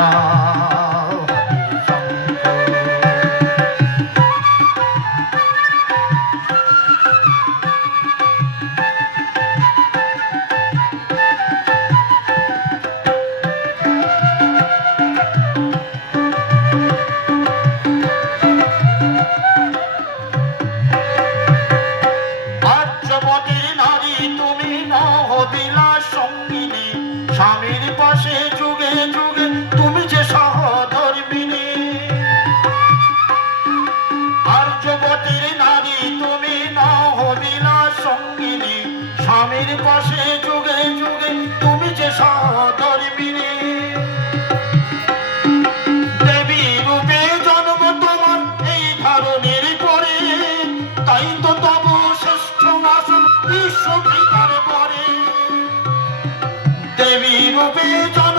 자. স্বামীর যুগে যুগে, তুমি যে সহধর্মিনী দেবী রূপে জন্ম তোমার এই ধরনের পরে, তাই তো তব শ্রেষ্ঠ আসন বিশ্ব পরে। দেবী রূপে জন্ম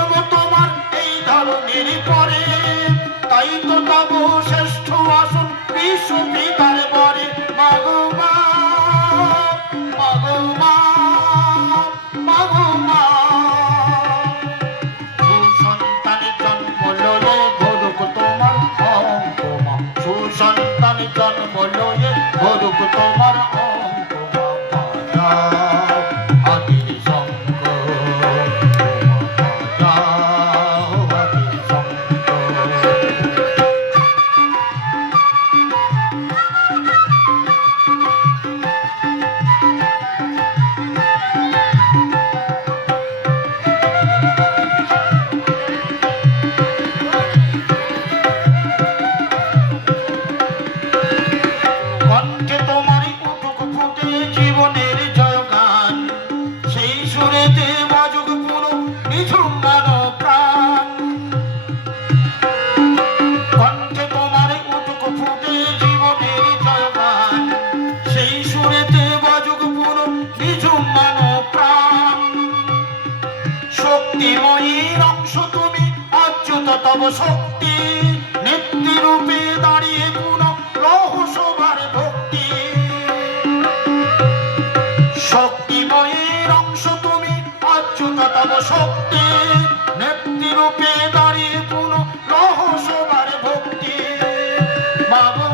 লয়ে ঘরুক তোমার শক্তিময়ীর অংশ তুমি অচ্যুত তব শক্তি। নেত্রী রূপে দাঁড়িয়ে পুনঃ রহস্যবার ভক্তি। শক্তিময়ীর অংশ তুমি অচ্যুত তব শক্তি। নেত্রী রূপে দাঁড়িয়ে পুনঃ রহস্যবার ভক্তি। মাগো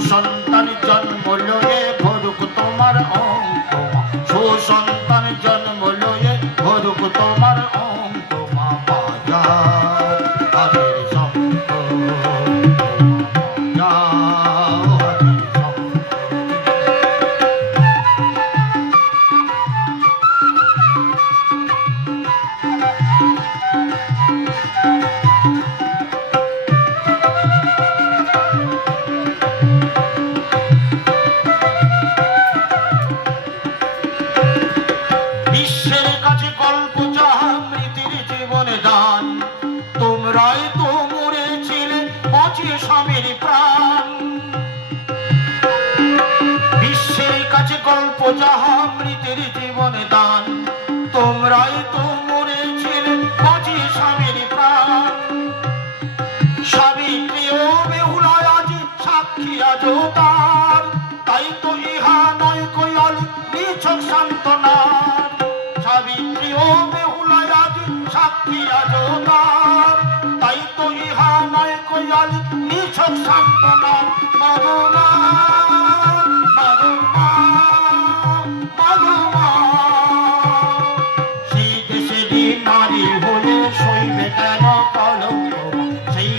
সুসন্তান জন্ম লয়ে ভরুক তোমার অঙ্কমা সুসন্তান জন্ম লয়ে ভরুক তোমার অঙ্কমা বাজাও হাতের শঙ্খ বাজাও হাতের শঙ্খ বাঁচিয়ে স্বামীর প্রাণ। বিশ্বের কাছে গল্প, যাহা মৃতের জীবনে দান, তোমরাই তো সাবিত্রী ও বেহুলায় তার। তাই তো ইহা নয় কয়াল, নিছক সান্ত্বনার। সাবিত্রী ও বেহুলায় সাক্ষী আজ তার। তাই তো ইহা নয় কোয়াল নিছক সান্ত্বনা মরুমা মরুমা মরুমা সেই দেশেরই নারী হয়ে সইবে কেন কলঙ্ক? সেই